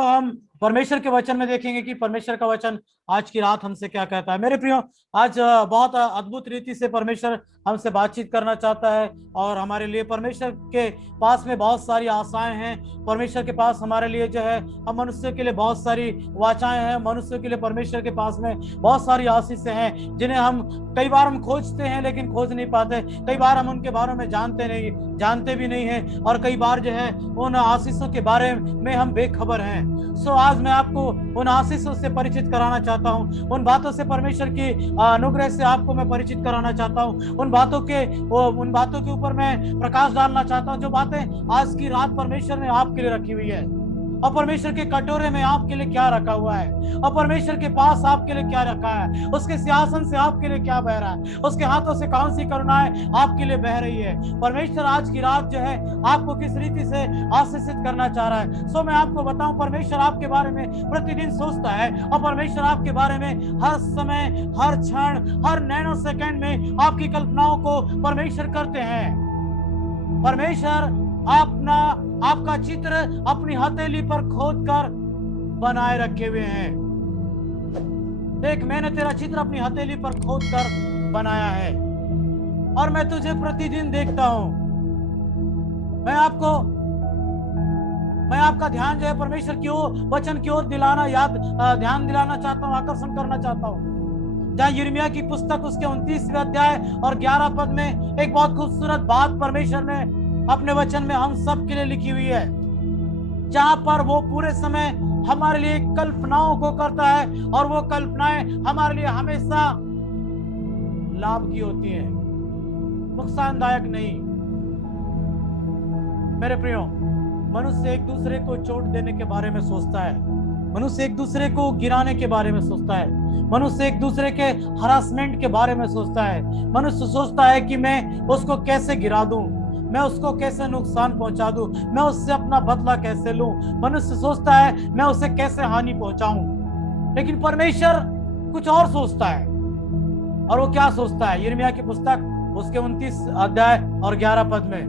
हम परमेश्वर के वचन में देखेंगे कि परमेश्वर का वचन आज की रात हमसे क्या कहता है। मेरे प्रियो, आज बहुत अद्भुत रीति से परमेश्वर हमसे बातचीत करना चाहता है और हमारे लिए परमेश्वर के पास में बहुत सारी आशाएं हैं। परमेश्वर के पास हमारे लिए जो है, हम मनुष्य के लिए बहुत सारी वाचाएं हैं। मनुष्य के लिए परमेश्वर के पास में बहुत सारी आशीषें हैं जिन्हें हम कई बार हम खोजते हैं लेकिन खोज नहीं पाते। कई बार हम उनके बारे में जानते भी नहीं हैं और कई बार जो है उन आशीषों के बारे में हम बेखबर हैं। आज मैं आपको उन आशीषों से परिचित कराना चाहता हूं। उन बातों से, परमेश्वर की अनुग्रह से आपको मैं परिचित कराना चाहता हूं। उन बातों के ऊपर मैं प्रकाश डालना चाहता हूं, जो बातें आज की रात परमेश्वर ने आपके लिए रखी हुई है। और परमेश्वर के कटोरे में आपके लिए क्या रखा हुआ है, और परमेश्वर के पास आपके लिए क्या रखा है, उसके सिंहासन से आपके लिए क्या बह रहा है, उसके हाथों से कौन सी करुणाएं आपके लिए बह रही है। परमेश्वर आज की रात जो है आपको किस रीति से आशीषित करना चाह रहा है। मैं आपको बताऊं, परमेश्वर आपके बारे में प्रतिदिन सोचता है और परमेश्वर आपके बारे में हर समय, हर क्षण, हर नैनो सेकंड में आपकी कल्पनाओं को परमेश्वर करते हैं। परमेश्वर आपका चित्र अपनी हथेली पर खोद कर बनाए रखे हुए हैं। देख, मैंने तेरा चित्र अपनी हथेली पर खोद कर बनाया है और मैं तुझे प्रतिदिन देखता हूं। मैं आपका ध्यान जो है परमेश्वर की ओर, वचन की ओर ध्यान दिलाना चाहता हूं, आकर्षण करना चाहता हूं। जहां यिर्मयाह की पुस्तक उसके 29वें अध्याय और 11 पद में एक बहुत खूबसूरत बात परमेश्वर ने अपने वचन में हम सब के लिए लिखी हुई है, जहां पर वो पूरे समय हमारे लिए कल्पनाओं को करता है और वो कल्पनाएं हमारे लिए हमेशा लाभ की होती हैं, नुकसानदायक नहीं। मेरे प्रियो, मनुष्य एक दूसरे को चोट देने के बारे में सोचता है, मनुष्य एक दूसरे को गिराने के बारे में सोचता है, मनुष्य एक दूसरे के हरासमेंट के बारे में सोचता है। मनुष्य सोचता है कि मैं उसको कैसे गिरा दूं, मैं उसको कैसे नुकसान पहुंचा दूं, मैं उससे अपना बदला कैसे लूं। मनुष्य सोचता है मैं उसे कैसे हानि पहुंचाऊं। लेकिन परमेश्वर कुछ और सोचता है। और वो क्या सोचता है? यिर्मयाह की पुस्तक उसके 29 अध्याय और 11 पद में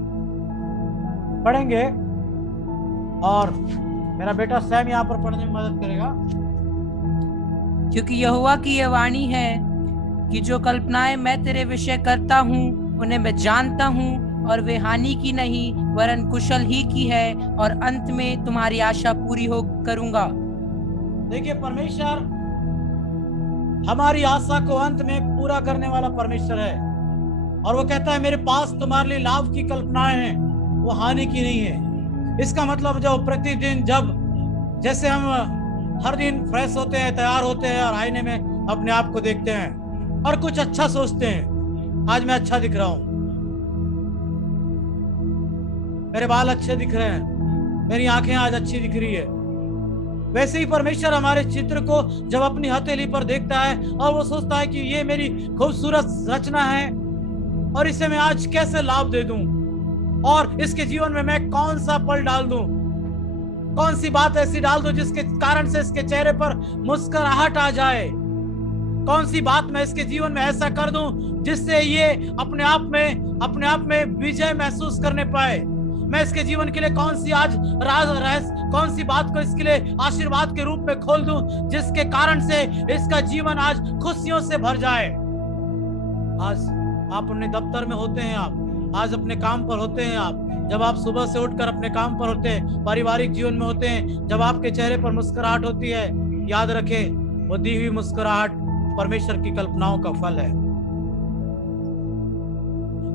पढ़ेंगे और मेरा बेटा सैम यहाँ पर पढ़ने में मदद करेगा। क्योंकि यहोवा की यह वाणी है कि जो कल्पनाएं मैं तेरे विषय करता हूँ उन्हें मैं जानता हूँ, और वे हानि की नहीं वरन कुशल ही की है, और अंत में तुम्हारी आशा पूरी हो करूंगा। देखिए, परमेश्वर हमारी आशा को अंत में पूरा करने वाला परमेश्वर है और वो कहता है मेरे पास तुम्हारे लिए लाभ की कल्पनाएं हैं, वो हानि की नहीं है। इसका मतलब जो प्रतिदिन जैसे हम हर दिन फ्रेश होते हैं, तैयार होते हैं और आईने में अपने आप को देखते हैं और कुछ अच्छा सोचते हैं, आज मैं अच्छा दिख रहा हूं, मेरे बाल अच्छे दिख रहे हैं, मेरी आंखें आज अच्छी दिख रही है। वैसे ही परमेश्वर हमारे चित्र को जब अपनी हथेली पर देखता है और वो सोचता है कि ये मेरी खूबसूरत रचना है और इसे मैं आज कैसे लाभ दे दूं, और इसके जीवन में मैं कौन सा पल डाल दूं, कौन सी बात ऐसी डाल दूं जिसके कारण से इसके चेहरे पर मुस्कुराहट आ जाए, कौन सी बात मैं इसके जीवन में ऐसा कर दूं जिससे ये अपने आप में विजय महसूस करने पाए। मैं इसके जीवन के लिए कौन सी आज कौन सी बात को इसके लिए आशीर्वाद के रूप में खोल दूं जिसके कारण से इसका जीवन आज खुशियों से भर जाए। आज आप अपने दफ्तर में होते हैं, आप आज अपने काम पर होते हैं, आप जब आप सुबह से उठकर अपने काम पर होते हैं, पारिवारिक जीवन में होते हैं, जब आपके चेहरे पर मुस्कुराहट होती है, याद रखें वो दी हुई मुस्कुराहट परमेश्वर की कल्पनाओं का फल है।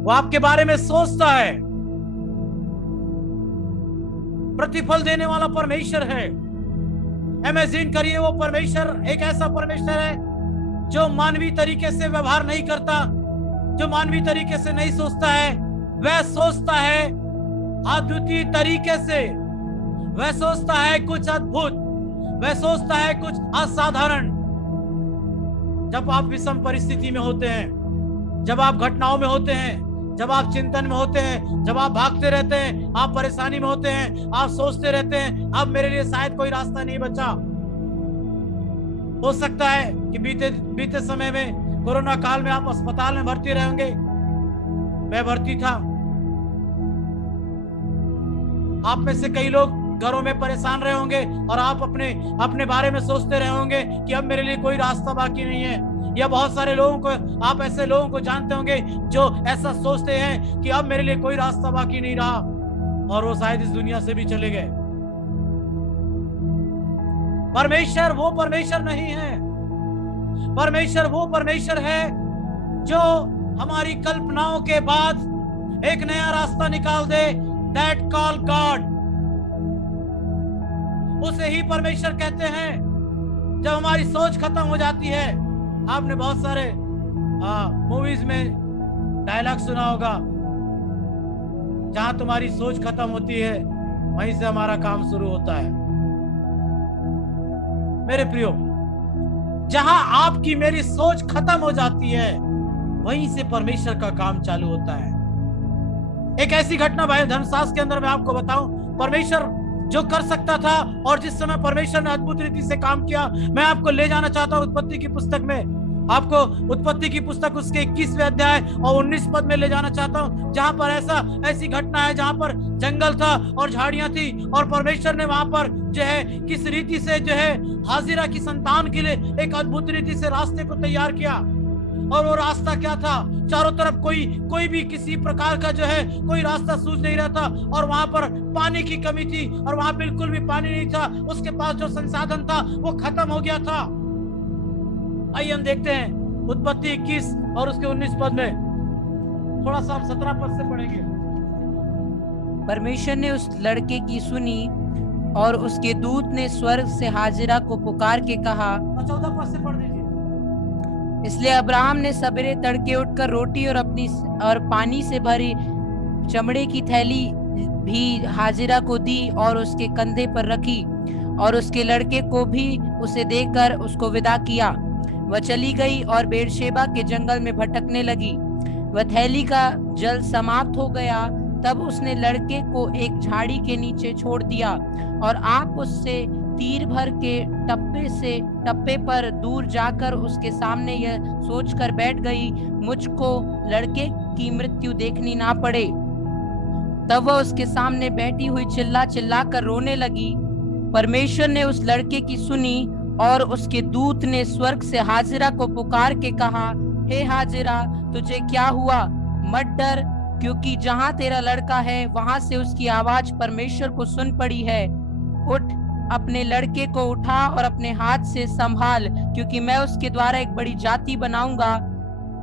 वो आपके बारे में सोचता है, प्रतिफल देने वाला परमेश्वर है। इमेजिन करिए, वो परमेश्वर एक ऐसा परमेश्वर है जो मानवीय तरीके से व्यवहार नहीं करता, जो मानवीय तरीके से नहीं सोचता है, वह सोचता है अद्वितीय तरीके से, वह सोचता है कुछ अद्भुत, वह सोचता है कुछ असाधारण। जब आप विषम परिस्थिति में होते हैं, जब आप घटनाओं में होते हैं, जब आप चिंतन में होते हैं, जब आप भागते रहते हैं, आप परेशानी में होते हैं, आप सोचते रहते हैं अब मेरे लिए शायद कोई रास्ता नहीं बचा। हो सकता है कि बीते समय में कोरोना काल में आप अस्पताल में भर्ती रहेंगे, मैं भर्ती था। आप में से कई लोग घरों में परेशान रहे होंगे और आप अपने अपने बारे में सोचते रहे होंगे कि अब मेरे लिए कोई रास्ता बाकी नहीं है। या बहुत सारे लोगों को, आप ऐसे लोगों को जानते होंगे जो ऐसा सोचते हैं कि अब मेरे लिए कोई रास्ता बाकी नहीं रहा, और वो शायद इस दुनिया से भी चले गए। परमेश्वर वो परमेश्वर नहीं है। परमेश्वर वो परमेश्वर है जो हमारी कल्पनाओं के बाद एक नया रास्ता निकाल दे। दैट कॉल गॉड, उसे ही परमेश्वर कहते हैं। जब हमारी सोच खत्म हो जाती है, आपने बहुत सारे मूवीज में डायलॉग सुना होगा, जहां तुम्हारी सोच खत्म होती है वहीं से हमारा काम शुरू होता है। मेरे प्रियो, जहां आपकी मेरी सोच खत्म हो जाती है वहीं से परमेश्वर का काम चालू होता है। एक ऐसी घटना भाई धर्मशास्त्र के अंदर मैं आपको बताऊं, परमेश्वर जो कर सकता था और जिस समय परमेश्वर ने अद्भुत रीति से काम किया, मैं आपको ले जाना चाहता हूं उत्पत्ति की पुस्तक में। आपको उत्पत्ति की पुस्तक उसके 21वें अध्याय और 19 पद में ले जाना चाहता हूं, जहां पर ऐसी घटना है जहां पर जंगल था और झाड़ियां थी, और परमेश्वर ने वहां पर जो है किस रीति से जो है हाजिरा की संतान के लिए एक अद्भुत रीति से रास्ते को तैयार किया। और वो रास्ता क्या था? चारों तरफ कोई भी किसी प्रकार का जो है कोई रास्ता सूझ नहीं रहा था, और वहां पर पानी की कमी थी, और वहां बिल्कुल भी पानी नहीं था। उसके पास जो संसाधन था वो खत्म हो गया था। आइए हम देखते हैं उत्पत्ति 21 और उसके 19 पद में। थोड़ा सा हम 17 पद से पढ़ेंगे। परमेश्वर ने उस लड़के की सुनी, और उसके दूत ने स्वर्ग से हाजिरा को पुकार के कहा। 14 पद से पढ़ दीजिए। इसलिए अब्राहम ने सवेरे तड़के उठकर रोटी और पानी से भरी चमड़े की थैली भी हाजिरा को दी और उसके कंधे पर रखी, और उसके लड़के को भी उसे देकर उसको विदा किया। वह चली गई और बेरशेबा के जंगल में भटकने लगी। वह थैली का जल समाप्त हो गया, तब उसने लड़के को एक झाड़ी के नीचे छोड़ दिया, और आप उससे तीर भर के टप्पे पर दूर जाकर उसके सामने यह सोचकर बैठ गई, मुझको लड़के की मृत्यु देखनी ना पड़े। तब वह उसके सामने बैठी हुई चिल्ला चिल्ला कर रोने लगी। परमेश्वर ने उस लड़के की सुनी, और उसके दूत ने स्वर्ग से हाजिरा को पुकार के कहा, हे हाजिरा, तुझे क्या हुआ? मत डर, क्योंकि जहां तेरा लड़का है वहां से उसकी आवाज परमेश्वर को सुन पड़ी है। उठ, अपने लड़के को उठा और अपने हाथ से संभाल, क्योंकि मैं उसके द्वारा एक बड़ी जाति बनाऊंगा।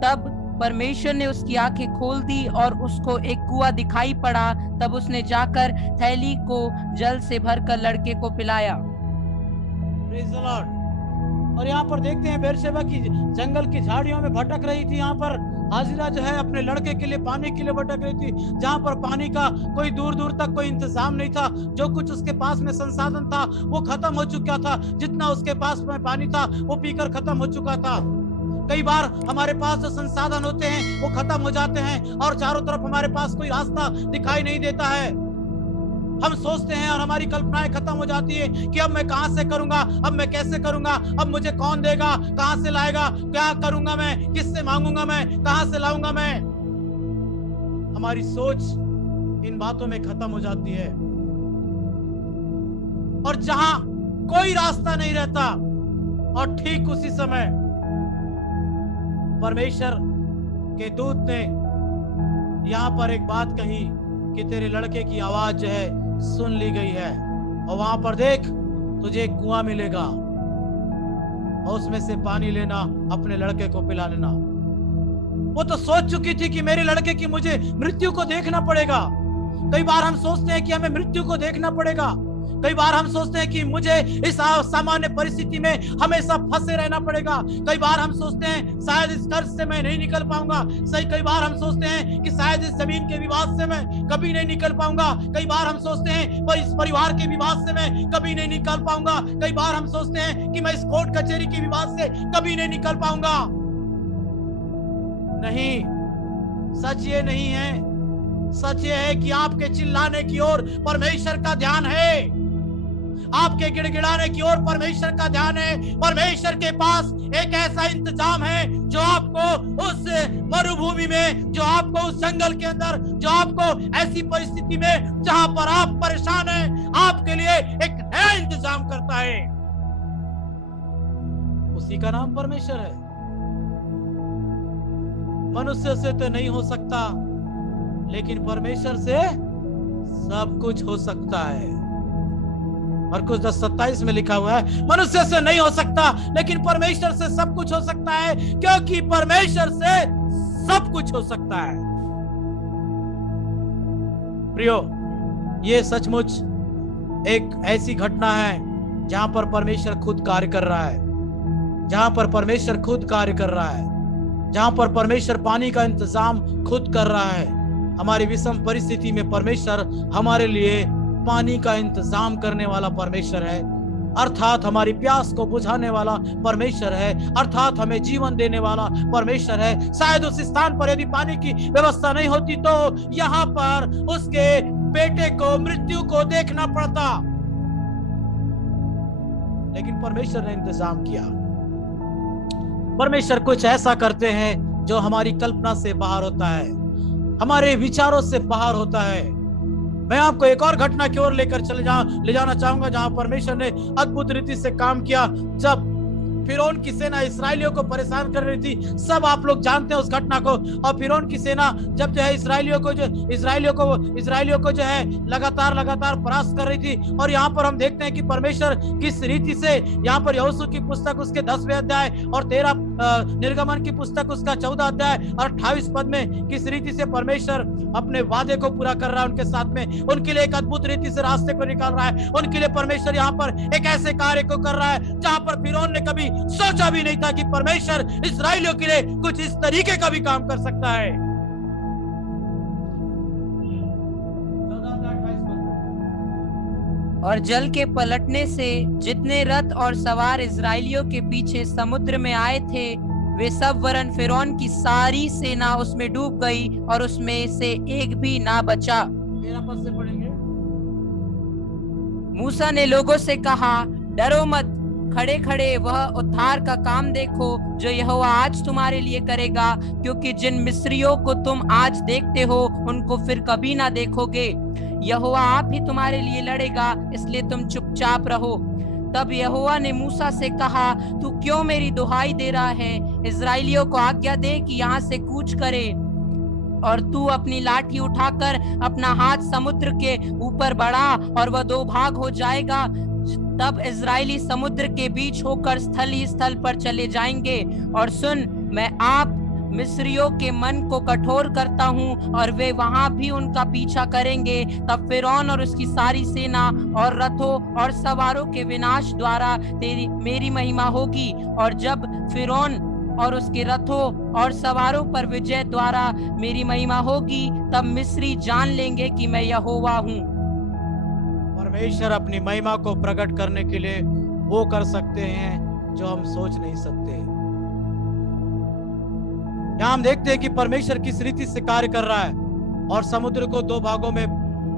तब परमेश्वर ने उसकी आंखें खोल दी और उसको एक कुआं दिखाई पड़ा। तब उसने जाकर थैली को जल से भरकर लड़के को पिलाया। Praise the Lord. और यहाँ पर देखते हैं बेरशेबा की जंगल की झाड़ियों में भटक रही थी। यहाँ पर हाजिरा जो है अपने लड़के के लिए पानी के लिए भटक रही थी, जहाँ पर पानी का कोई दूर दूर तक कोई इंतजाम नहीं था। जो कुछ उसके पास में संसाधन था वो खत्म हो चुका था। जितना उसके पास में पानी था वो पीकर खत्म हो चुका था। कई बार हमारे पास जो संसाधन होते हैं वो खत्म हो जाते हैं और चारों तरफ हमारे पास कोई रास्ता दिखाई नहीं देता है। हम सोचते हैं और हमारी कल्पनाएं खत्म हो जाती है कि अब मैं कहां से करूंगा, अब मैं कैसे करूंगा, अब मुझे कौन देगा, कहां से लाएगा, क्या करूंगा मैं, किससे मांगूंगा मैं, कहां से लाऊंगा मैं। हमारी सोच इन बातों में खत्म हो जाती है, और जहां कोई रास्ता नहीं रहता, और ठीक उसी समय परमेश्वर के दूत ने यहां पर एक बात कही कि तेरे लड़के की आवाज जो है सुन ली गई है, और वहां पर देख तुझे एक कुआं मिलेगा और उसमें से पानी लेना, अपने लड़के को पिला लेना। वो तो सोच चुकी थी कि मेरे लड़के की मुझे मृत्यु को देखना पड़ेगा। कई बार हम सोचते हैं कि हमें मृत्यु को देखना पड़ेगा। कई बार हम सोचते हैं कि मुझे इस सामान्य परिस्थिति में हमेशा फंसे रहना पड़ेगा। कई बार हम सोचते हैं शायद इस कर्ज से मैं नहीं निकल पाऊंगा। कई बार हम सोचते हैं कि शायद इस जमीन के विवाद से मैं कभी नहीं निकल पाऊंगा। कई बार हम सोचते हैं पर इस परिवार के विवाद से मैं कभी नहीं निकल पाऊंगा। कई बार हम सोचते हैं कि मैं इस कोर्ट कचहरी के विवाद से कभी नहीं निकल पाऊंगा। नहीं, सच ये नहीं है। सच ये है कि आपके चिल्लाने की ओर परमेश्वर का ध्यान है। आपके गिड़गिड़ाने की ओर परमेश्वर का ध्यान है। परमेश्वर के पास एक ऐसा इंतजाम है जो आपको उस मरुभूमि में, जो आपको उस जंगल के अंदर, जो आपको ऐसी परिस्थिति में जहां पर आप परेशान हैं, आपके लिए एक नया इंतजाम करता है। उसी का नाम परमेश्वर है। मनुष्य से तो नहीं हो सकता, लेकिन परमेश्वर से सब कुछ हो सकता है। मरकुस 10:27 में लिखा हुआ है, मनुष्य से नहीं हो सकता लेकिन परमेश्वर से सब कुछ हो सकता है, क्योंकि परमेश्वर से सब कुछ हो सकता है। प्रियो, ये सचमुच एक ऐसी घटना है जहां पर परमेश्वर खुद कार्य कर रहा है, जहां पर परमेश्वर खुद कार्य कर रहा है, जहां पर परमेश्वर पानी का इंतजाम खुद कर रहा है। हमारी विषम परिस्थिति में परमेश्वर हमारे लिए पानी का इंतजाम करने वाला परमेश्वर है, अर्थात हमारी प्यास को बुझाने वाला परमेश्वर है, अर्थात हमें जीवन देने वाला परमेश्वर है। शायद उस स्थान पर यदि पानी की व्यवस्था नहीं होती तो यहाँ पर उसके बेटे को, मृत्यु को देखना पड़ता, लेकिन परमेश्वर ने इंतजाम किया। परमेश्वर कुछ ऐसा करते हैं जो हमारी कल्पना से बाहर होता है, हमारे विचारों से बाहर होता है। मैं आपको एक और घटना की ओर ले जाना चाहूंगा जहां परमेश्वर ने अद्भुत रीति से काम किया। जब फिरौन की सेना इसराइलियों को परेशान कर रही थी, सब आप लोग जानते हैं उस घटना को। और फिरौन की सेना जब जो है इसराइलियों को जो है लगातार परास्त कर रही थी। और यहाँ पर हम देखते हैं कि परमेश्वर किस रीति से यहाँ पर यहोशू की पुस्तक उसके 10वें अध्याय और 13 निर्गमन की पुस्तक उसका 14 अध्याय और 28 पद में किस रीति से परमेश्वर अपने वादे को पूरा कर रहा है उनके साथ में, उनके लिए एक अद्भुत रीति से रास्ते को निकाल रहा है। उनके लिए परमेश्वर यहाँ पर एक ऐसे कार्य को कर रहा है जहां पर फिरौन ने कभी सोचा भी नहीं था कि परमेश्वर इस्राएलियों के लिए कुछ इस तरीके का भी काम कर सकता है। और जल के पलटने से जितने रथ और सवार इस्राएलियों के पीछे समुद्र में आए थे, वे सब वरन फिरौन की सारी सेना उसमें डूब गई और उसमें से एक भी ना बचा। मेरा पद से पढ़ेंगे। मूसा ने लोगों से कहा, डरो मत, खड़े खड़े वह उद्धार का काम देखो जो यहोवा आज तुम्हारे लिए करेगा, क्योंकि जिन मिस्रियों को तुम आज देखते हो उनको फिर कभी ना देखोगे। यहोवा आप ही तुम्हारे लिए लड़ेगा, इसलिए तुम चुपचाप रहो। तब यहोवा ने मूसा से कहा, तू क्यों मेरी दुहाई दे रहा है? इस्राएलियों को आज्ञा दे कि यहाँ से कूच करे, और तू अपनी लाठी उठाकर अपना हाथ समुद्र के ऊपर बढ़ा और वह 2 भाग हो जाएगा। तब इस्राएली समुद्र के बीच होकर स्थल ही स्थल पर चले जाएंगे। और सुन, मैं आप मिस्रियों के मन को कठोर करता हूँ और वे वहां भी उनका पीछा करेंगे। तब फिरौन और उसकी सारी सेना और रथों और सवारों के विनाश द्वारा मेरी महिमा होगी। और जब फिरौन और उसके रथों और सवारों पर विजय द्वारा मेरी महिमा होगी, तब मिस्री जान लेंगे कि मैं यहोवा हूँ। परमेश्वर अपनी महिमा को प्रकट करने के लिए वो कर सकते हैं जो हम सोच नहीं सकते। यहाँ हम देखते हैं कि परमेश्वर किस रीति से कार्य कर रहा है और समुद्र को 2 भागों में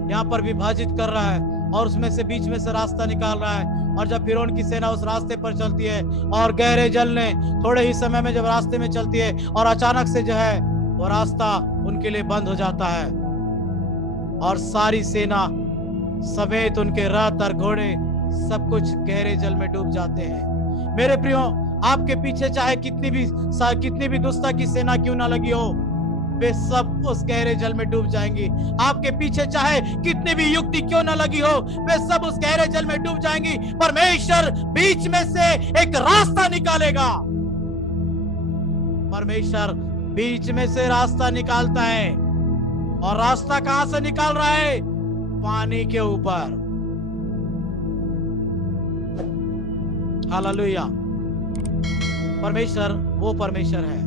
यहाँ पर विभाजित कर रहा है और उसमें से बीच में से रास्ता निकाल रहा है। और जब फिरौन की सेना उस रास्ते पर चलती है और गहरे जल ने थोड़े ही समय में जब रास्ते में चलती है और अचानक से जो है वो रास्ता उनके लिए बंद हो जाता है और सारी सेना समेत उनके रथ और घोड़े सब कुछ गहरे जल में डूब जाते हैं। मेरे प्रियो, आपके पीछे चाहे कितनी भी दुष्टता की सेना क्यों ना लगी हो, वे सब उस गहरे जल में डूब जाएंगी। आपके पीछे चाहे कितनी भी युक्ति क्यों ना लगी हो, वे सब उस गहरे जल में डूब जाएंगी। परमेश्वर बीच में से एक रास्ता निकालेगा। परमेश्वर बीच में से रास्ता निकालता है और रास्ता कहां से निकाल रहा है? पानी के ऊपर। हालेलुया। परमेश्वर वो परमेश्वर है,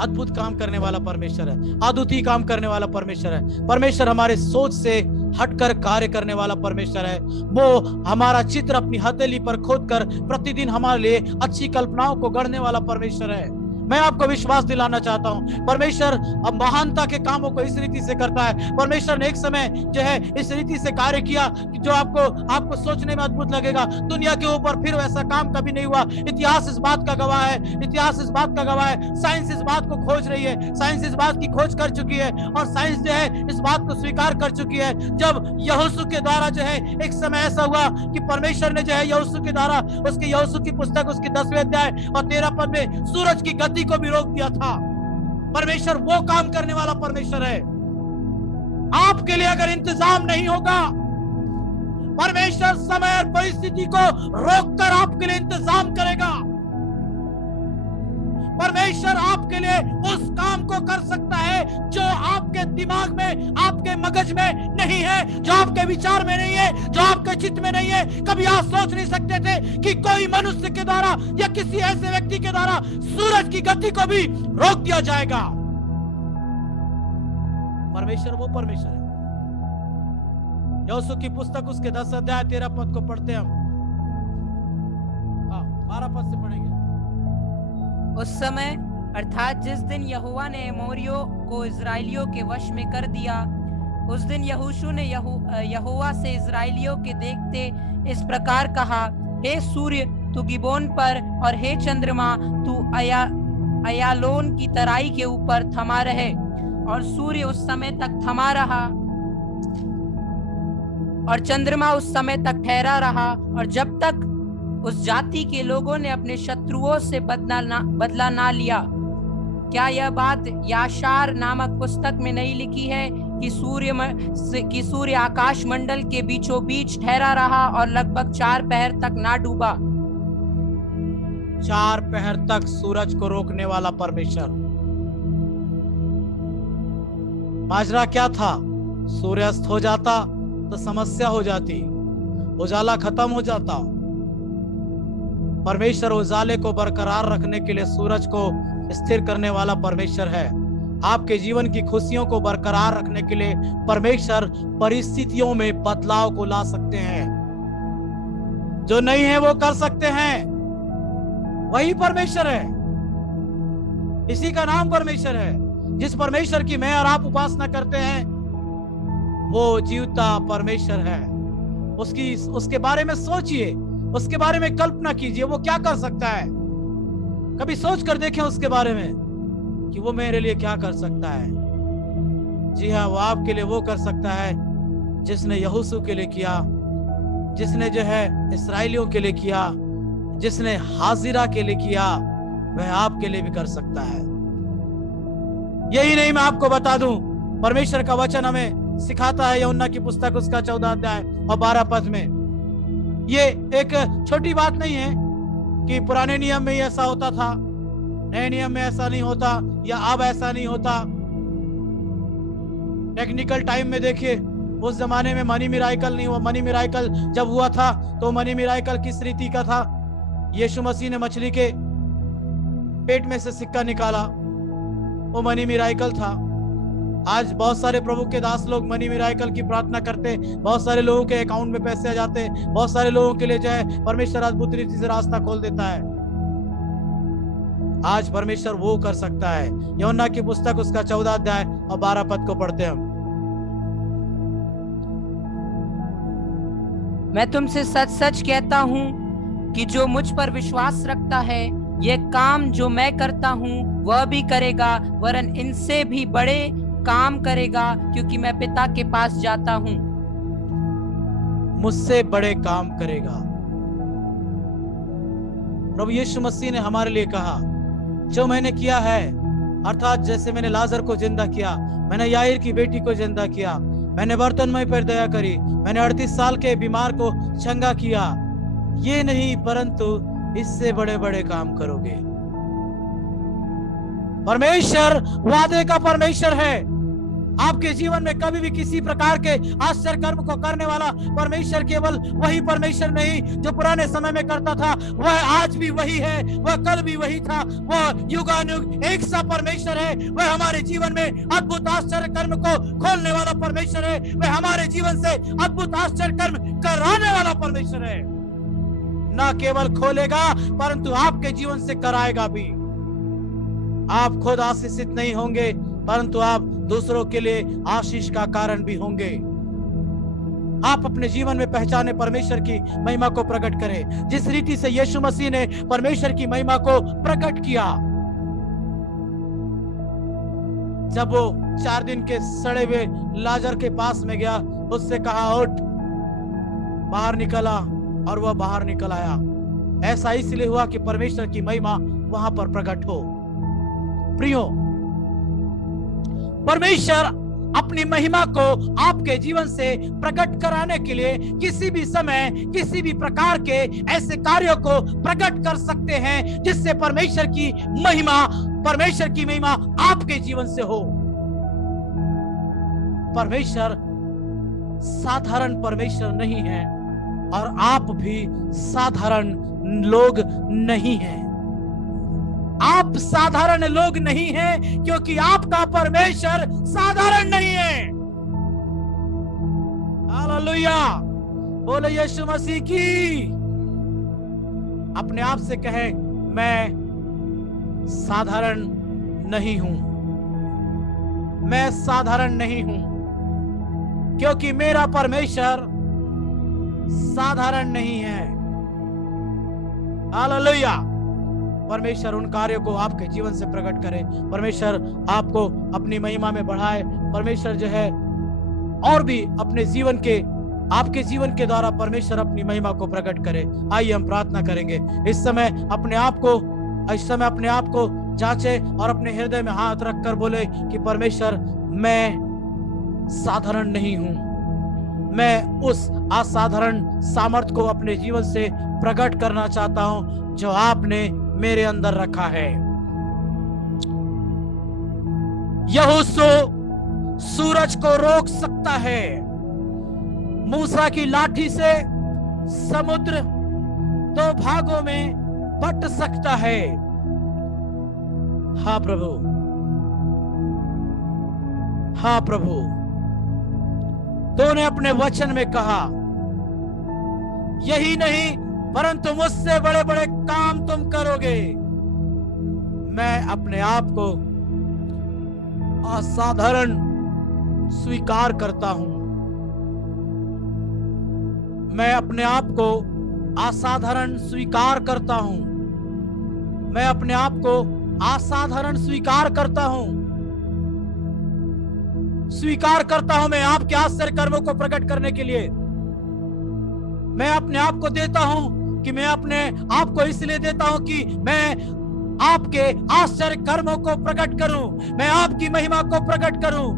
अद्भुत काम करने वाला परमेश्वर है, अद्वितीय काम करने वाला परमेश्वर है। परमेश्वर हमारे सोच से हटकर कार्य करने वाला परमेश्वर है। वो हमारा चित्र अपनी हथेली पर खोद कर प्रतिदिन हमारे लिए अच्छी कल्पनाओं को गढ़ने वाला परमेश्वर है। मैं आपको विश्वास दिलाना चाहता हूं, परमेश्वर अब महानता के कामों को इस रीति से करता है। परमेश्वर ने एक समय जो है इस रीति से कार्य किया जो आपको सोचने में अद्भुत लगेगा। दुनिया के ऊपर फिर वैसा काम कभी नहीं हुआ। इतिहास इस बात का गवाह है, इतिहास इस बात का गवाह है। साइंस इस बात को खोज रही है, साइंस इस बात की खोज कर चुकी है और साइंस जो है इस बात को स्वीकार कर चुकी है। जब यहोशू के द्वारा जो है एक समय ऐसा हुआ कि परमेश्वर ने जो है यहोशू के द्वारा उसके यहोशू की पुस्तक उसके 10वें अध्याय और 13 पद में सूरज की गति को भी रोक दिया था। परमेश्वर वो काम करने वाला परमेश्वर है। आपके लिए अगर इंतजाम नहीं होगा, परमेश्वर समय और परिस्थिति को रोककर आपके लिए इंतजाम करेगा। परमेश्वर आपके लिए उस काम को कर सकता है जो आपके दिमाग में, आपके मगज में नहीं है, जो आपके विचार में नहीं है, जो आपके चित्त में नहीं है। कभी आप सोच नहीं सकते थे कि कोई मनुष्य के द्वारा या किसी ऐसे व्यक्ति के द्वारा सूरज की गति को भी रोक दिया जाएगा। परमेश्वर वो परमेश्वर है। यहोशू की पुस्तक उसके 10 अध्याय 13 पद को पढ़ते हम। 12 पद से पढ़ेंगे। उस समय अर्थात जिस दिन यहोवा ने एमोरियों को इजराइलियों के वश में कर दिया, उस दिन यहोशू ने यहोवा से इजराइलियों के देखते इस प्रकार कहा, हे सूर्य तू गिबोन पर और हे चंद्रमा तू अयालोन की तराई के ऊपर थमा रहे। और सूर्य उस समय तक थमा रहा और चंद्रमा उस समय तक ठहरा रहा, और जब तक उस जाति के लोगों ने अपने शत्रुओं से बदला ना लिया। क्या यह बात याशार नामक पुस्तक में नहीं लिखी है कि सूर्य आकाश मंडल के बीचों बीच ठहरा रहा और लगभग 4 पहर तक ना डूबा। 4 पहर तक सूरज को रोकने वाला परमेश्वर। माजरा क्या था? सूर्यास्त हो जाता तो समस्या हो जाती, उजाला खत्म हो जाता। परमेश्वर उजाले को बरकरार रखने के लिए सूरज को स्थिर करने वाला परमेश्वर है। आपके जीवन की खुशियों को बरकरार रखने के लिए परमेश्वर परिस्थितियों में बदलाव को ला सकते हैं। जो नहीं है वो कर सकते हैं, वही परमेश्वर है। इसी का नाम परमेश्वर है। जिस परमेश्वर की मैं और आप उपासना करते हैं वो जीवता परमेश्वर है। उसके बारे में सोचिए, उसके बारे में कल्पना कीजिए, वो क्या कर सकता है। कभी सोच कर देखें उसके बारे में कि वो मेरे लिए क्या कर सकता है। जी हाँ, वो आपके लिए वो कर सकता है जिसने यहोशू के लिए किया, जिसने जो है इस्राएलियों के लिए किया, जिसने हाजिरा के लिए किया, वह आपके लिए भी कर सकता है। यही नहीं, मैं आपको बता दूं, परमेश्वर का वचन हमें सिखाता है यूहन्ना की पुस्तक उसका 14 अध्याय और 12 पद में। ये एक छोटी बात नहीं है कि पुराने नियम में ऐसा होता था, नए नियम में ऐसा नहीं होता, या अब ऐसा नहीं होता। टेक्निकल टाइम में देखिए, उस जमाने में मनी मिराइकल नहीं हुआ। मनी मिराइकल जब हुआ था तो मनी मिराइकल किस रीति का था? यीशु मसीह ने मछली के पेट में से सिक्का निकाला, वो मनी मिराइकल था। आज बहुत सारे प्रभु के दास लोग मनी मिराइकल की प्रार्थना करते, बहुत सारे लोगों के अकाउंट में पैसे आ जाते, बहुत सारे लोगों के लिए जो है परमेश्वर अद्भुत रीति से रास्ता खोल देता है। आज परमेश्वर वो कर सकता है। यूहन्ना की पुस्तक उसका 14 अध्याय और 12 पद को पढ़ते हम। मैं तुमसे सच सच कहता हूँ कि जो मुझ पर विश्वास रखता है, ये काम जो मैं करता हूँ वह भी करेगा, वरन इनसे भी बड़े काम करेगा, क्योंकि मैं पिता के पास जाता हूँ। मुझसे बड़े काम करेगा। प्रभु यीशु मसीह ने हमारे लिए कहा, जो मैंने किया है, अर्थात जैसे मैंने लाजर को जिंदा किया, मैंने याईर की बेटी को जिंदा किया, मैंने बर्तनमय पर दया करी, मैंने 38 साल के बीमार को चंगा किया, ये नहीं परंतु इससे बड़े बड़े काम करोगे। परमेश्वर वादे का परमेश्वर है। आपके जीवन में कभी भी किसी प्रकार के आश्चर्य कर्म को करने वाला परमेश्वर केवल वही परमेश्वर नहीं जो पुराने समय में करता था, वह आज भी वही है, वह कल भी वही था, वह युगानुग एक सा परमेश्वर है। वह हमारे जीवन में अद्भुत आश्चर्य कर्म को खोलने वाला परमेश्वर है। वह हमारे जीवन से अद्भुत आश्चर्य कर्म कराने वाला परमेश्वर है। न केवल खोलेगा परंतु आपके जीवन से कराएगा भी। आप खुद आशीषित नहीं होंगे, परंतु आप दूसरों के लिए आशीष का कारण भी होंगे। आप अपने जीवन में पहचाने परमेश्वर की महिमा को प्रकट करें, जिस रीति से यीशु मसीह ने परमेश्वर की महिमा को प्रकट किया। जब वो 4 दिन के सड़े हुए लाजर के पास में गया, उससे कहा उठ, बाहर निकला, और वह बाहर निकल आया। ऐसा इसलिए हुआ कि परमेश्वर की महिमा वहां पर प्रकट हो। प्रियो, परमेश्वर अपनी महिमा को आपके जीवन से प्रकट कराने के लिए किसी भी समय, किसी भी प्रकार के ऐसे कार्यों को प्रकट कर सकते हैं जिससे परमेश्वर की महिमा आपके जीवन से हो। परमेश्वर साधारण परमेश्वर नहीं है, और आप भी साधारण लोग नहीं हैं। आप साधारण लोग नहीं हैं, क्योंकि आपका परमेश्वर साधारण नहीं है। हालेलुया, बोले यीशु मसीह की। अपने आप से कहे, मैं साधारण नहीं हूं, मैं साधारण नहीं हूं, क्योंकि मेरा परमेश्वर साधारण नहीं है। हालेलुया। परमेश्वर उन कार्यों को आपके जीवन से प्रकट करे। परमेश्वर आपको अपनी महिमा में बढ़ाए। परमेश्वर जो है और भी अपने जीवन के, आपके जीवन के द्वारा परमेश्वर अपनी महिमा को प्रकट करे। आइए हम प्रार्थना करेंगे। इस समय अपने आप को जांचे और अपने हृदय में हाथ रखकर बोले कि परमेश्वर, मैं साधारण नहीं हूं, मैं उस असाधारण सामर्थ को अपने जीवन से प्रकट करना चाहता हूं जो आपने मेरे अंदर रखा है। यहोशू सूरज को रोक सकता है, मूसा की लाठी से समुद्र 2 भागों में बट सकता है। हाँ प्रभु, हाँ प्रभु, तूने अपने वचन में कहा, यही नहीं परंतु मुझसे बड़े बड़े काम तुम करोगे। मैं अपने आप को असाधारण स्वीकार करता हूं। मैं अपने आप को असाधारण स्वीकार करता हूं। मैं अपने आप को असाधारण स्वीकार करता हूं। स्वीकार करता हूं मैं आपके आश्चर्य कर्मों को प्रकट करने के लिए। मैं अपने आप को देता हूं कि मैं अपने आप को इसलिए देता हूं कि मैं आपके आश्चर्य कर्मों को प्रकट करूं, मैं आपकी महिमा को प्रकट करूं,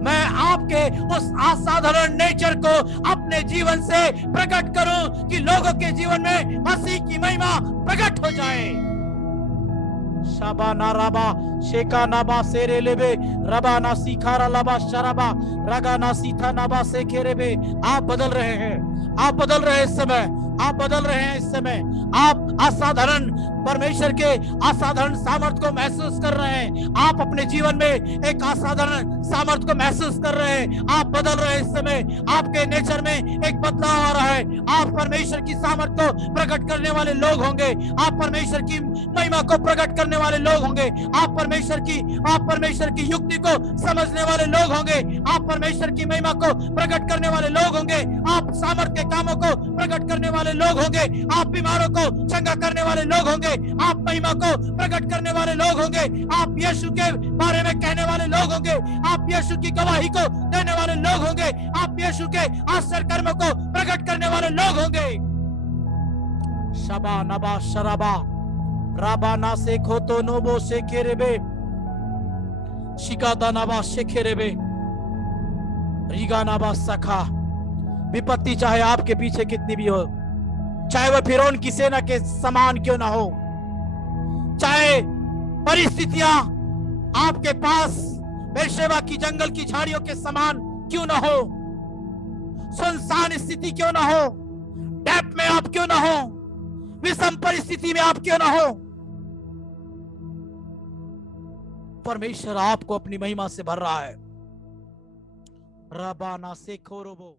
मैं आपके उस असाधारण नेचर को अपने जीवन से प्रकट करूं कि लोगों के जीवन में मसीह की महिमा प्रकट हो जाए। शाबा ना राबा शेका नाबा सेरे लेबे रबा ना सिखारा लबा शराबा रगा ना सीथा नाबा से खेरेबे। आप बदल रहे हैं, आप बदल रहे हैं इस समय, आप बदल रहे हैं इस समय। आप असाधारण परमेश्वर के असाधारण सामर्थ्य को महसूस कर रहे हैं। आप अपने जीवन में एक असाधारण सामर्थ्य को महसूस कर रहे हैं। आप बदल रहे हैं इस समय। आपके नेचर में एक बदलाव आ रहा है। आप परमेश्वर की सामर्थ्य को प्रकट करने वाले लोग होंगे। आप परमेश्वर की महिमा को प्रकट करने वाले लोग होंगे। आप परमेश्वर की युक्ति को समझने वाले लोग होंगे। आप परमेश्वर की महिमा को प्रकट करने वाले लोग होंगे। आप सामर्थ्य के कामों को प्रकट करने वाले लोग होंगे। आप बीमारों को चंगा करने वाले लोग होंगे। आप महिमा को प्रकट करने वाले लोग होंगे। आप यीशु के बारे में कहने वाले लोग होंगे। आप यीशु की गवाही को देने वाले लोग होंगे। आप यीशु के आश्चर्य कर्मों को प्रकट करने वाले लोग होंगे। शबा नबा शराबा राबा ना से खोतो नोबो से केरेबे शिकाता नबा से खेरेबे रीगा नबा सखा। विपत्ति चाहे आपके पीछे कितनी भी हो, चाहे वह फिरौन की सेना के समान क्यों ना हो, चाहे परिस्थितियां आपके पास बेरशेबा की जंगल की झाड़ियों के समान क्यों ना हो, सुनसान स्थिति क्यों ना हो, डेप में आप क्यों ना हो, विषम परिस्थिति में आप क्यों ना हो, परमेश्वर आपको अपनी महिमा से भर रहा है। रबाना से खोरोबो।